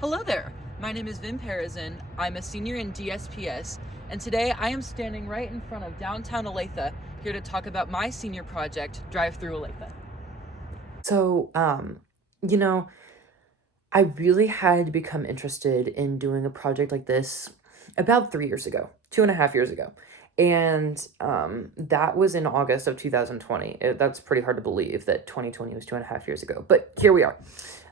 Hello there, my name is Parazin. I'm a senior in DSPS, and today I am standing right in front of downtown Olathe here to talk about my senior project, Drive Through Olathe. So, you know, I really had become interested in doing a project like this about 3 years ago, 2.5 years ago. And that was in August of 2020. That's pretty hard to believe that 2020 was 2.5 years ago. But here we are.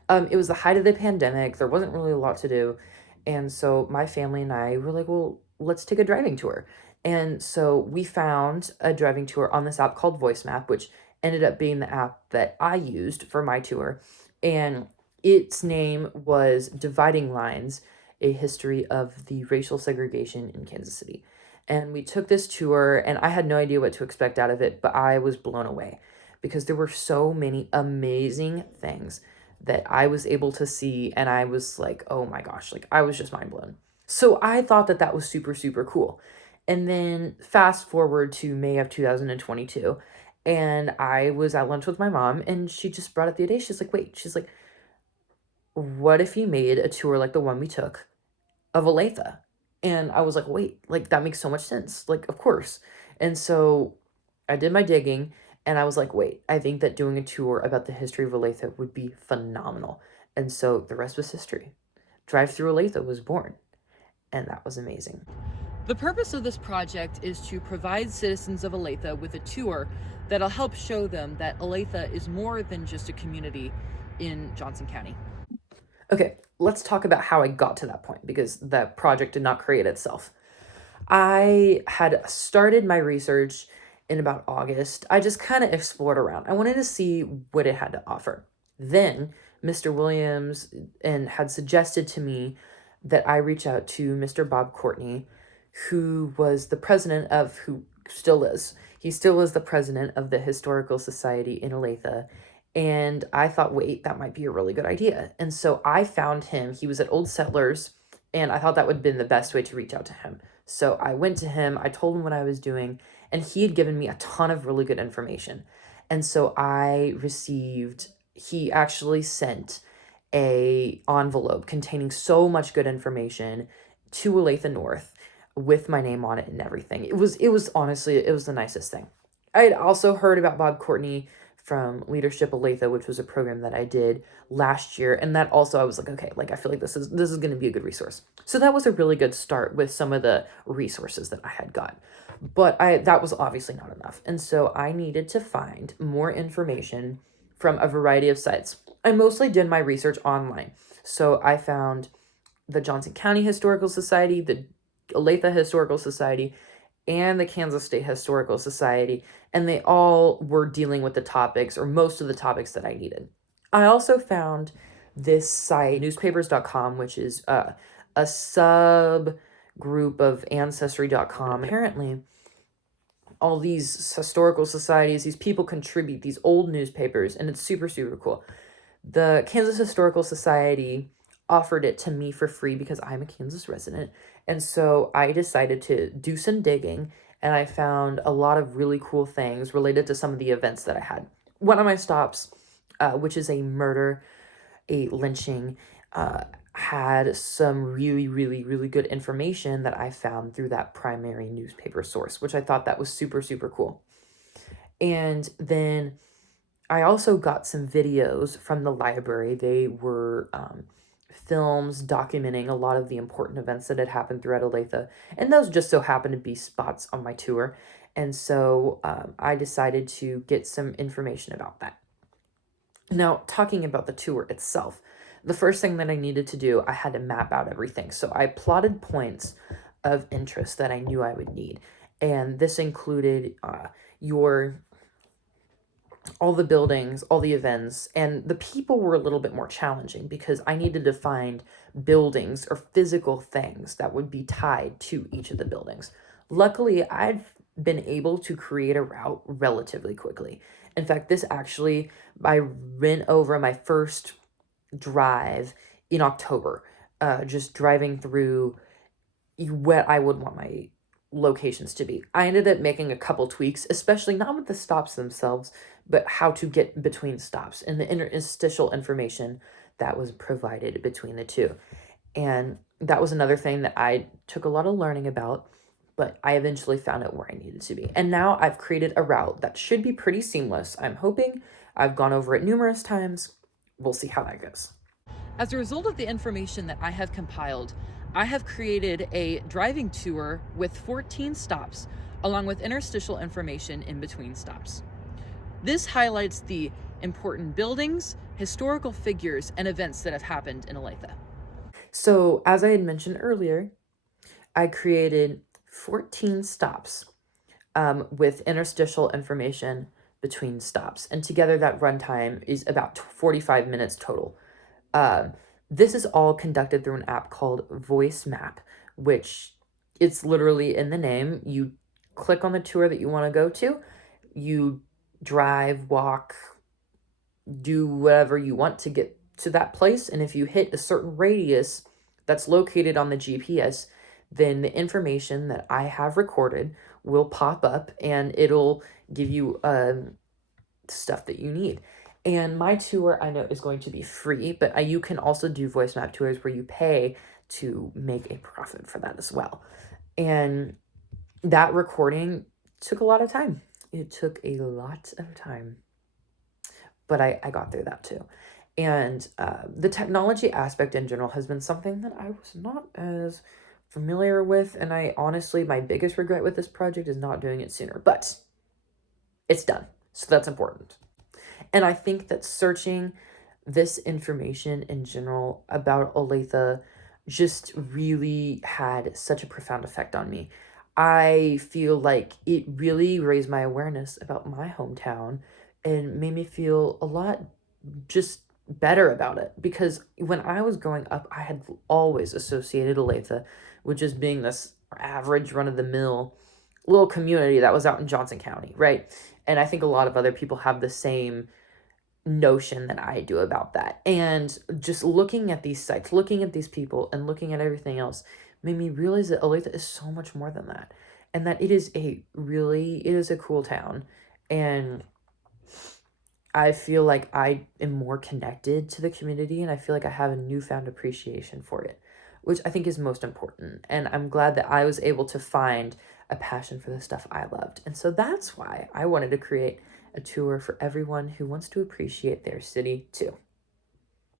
It was the height of the pandemic. There wasn't really a lot to do. And so my family and I were like, well, let's take a driving tour. And so we found a driving tour on this app called Voice Map, which ended up being the app that I used for my tour. And its name was Dividing Lines, a history of the racial segregation in Kansas City. And we took this tour, and I had no idea what to expect out of it, but I was blown away because there were so many amazing things that I was able to see. And I was like, oh my gosh, like I was just mind blown. So I thought that that was super, super cool. And then fast forward to May of 2022, and I was at lunch with my mom, and she just brought up the idea. She's like, wait, she's like, what if you made a tour like the one we took of Olathe? And I was like, wait, like that makes so much sense. Like, of course. And so I did my digging, and I was like, wait, I think that doing a tour about the history of Olathe would be phenomenal. And so the rest was history. Drive Through Olathe was born, and that was amazing. The purpose of this project is to provide citizens of Olathe with a tour that'll help show them that Olathe is more than just a community in Johnson County. Okay, let's talk about how I got to that point because the project did not create itself. I had started my research in about August. I just kind of explored around. I wanted to see what it had to offer. Then Mr. Williams and had suggested to me that I reach out to Mr. Bob Courtney, who was the president of who still is. He still is the president of the Historical Society in Olathe. And I thought, wait, that might be a really good idea. And so I found him. He was at Old Settlers, and I thought that would have been the best way to reach out to him. So I went to him, I told him what I was doing, and he had given me a ton of really good information. And so he actually sent a envelope containing so much good information to Olathe North with my name on it and everything. It was honestly, it was the nicest thing. I had also heard about Bob Courtney from Leadership Olathe, which was a program that I did last year, and that also I was like, okay, like I feel like this is going to be a good resource. So that was a really good start with some of the resources that I had got. But I that was obviously not enough. And so I needed to find more information from a variety of sites. I mostly did my research online. So I found the Johnson County Historical Society, the Olathe Historical Society, and the Kansas State Historical Society, and they all were dealing with the topics or most of the topics that I needed. I also found this site, newspapers.com, which is a sub group of ancestry.com. Apparently, all these historical societies, these people contribute these old newspapers, and it's super, super cool. The Kansas Historical Society offered it to me for free because I'm a Kansas resident. And so I decided to do some digging, and I found a lot of really cool things related to some of the events that I had. One of my stops, which is a murder, a lynching, had some really, really, really good information that I found through that primary newspaper source, which I thought that was super, super cool. And then I also got some videos from the library. They were films documenting a lot of the important events that had happened throughout Olathe, and those just so happened to be spots on my tour. And so I decided to get some information about that. Now, talking about the tour itself, the first thing that I needed to do, I had to map out everything. So I plotted points of interest that I knew I would need. And this included your all the buildings, all the events, and the people were a little bit more challenging because I needed to find buildings or physical things that would be tied to each of the buildings. Luckily, I've been able to create a route relatively quickly. In fact, I went over my first drive in October, just driving through what I would want my locations to be. I ended up making a couple tweaks, especially not with the stops themselves, but how to get between stops and the interstitial information that was provided between the two. And that was another thing that I took a lot of learning about, but I eventually found out where I needed to be. And now I've created a route that should be pretty seamless. I'm hoping. I've gone over it numerous times. We'll see how that goes. As a result of the information that I have compiled, I have created a driving tour with 14 stops, along with interstitial information in between stops. This highlights the important buildings, historical figures, and events that have happened in Olathe. So, as I had mentioned earlier, I created 14 stops with interstitial information between stops. And together, that runtime is about 45 minutes total. This is all conducted through an app called Voice Map, which it's literally in the name. You click on the tour that you want to go to, you drive, walk, do whatever you want to get to that place. And if you hit a certain radius that's located on the GPS, then the information that I have recorded will pop up and it'll give you stuff that you need. And my tour, I know, is going to be free, but you can also do voice map tours where you pay to make a profit for that as well. And that recording took a lot of time. It took a lot of time, but I got through that too. And the technology aspect in general has been something that I was not as familiar with. And I honestly, my biggest regret with this project is not doing it sooner, but it's done. So that's important. And I think that searching this information in general about Olathe just really had such a profound effect on me. I feel like it really raised my awareness about my hometown and made me feel a lot just better about it. Because when I was growing up, I had always associated Olathe with just being this average run-of-the-mill little community that was out in Johnson County, right? And I think a lot of other people have the same notion that I do about that. And just looking at these sites, looking at these people, and looking at everything else made me realize that Olathe is so much more than that. And that it is a cool town. And I feel like I am more connected to the community and I feel like I have a newfound appreciation for it, which I think is most important. And I'm glad that I was able to find a passion for the stuff I loved. And so that's why I wanted to create a tour for everyone who wants to appreciate their city too.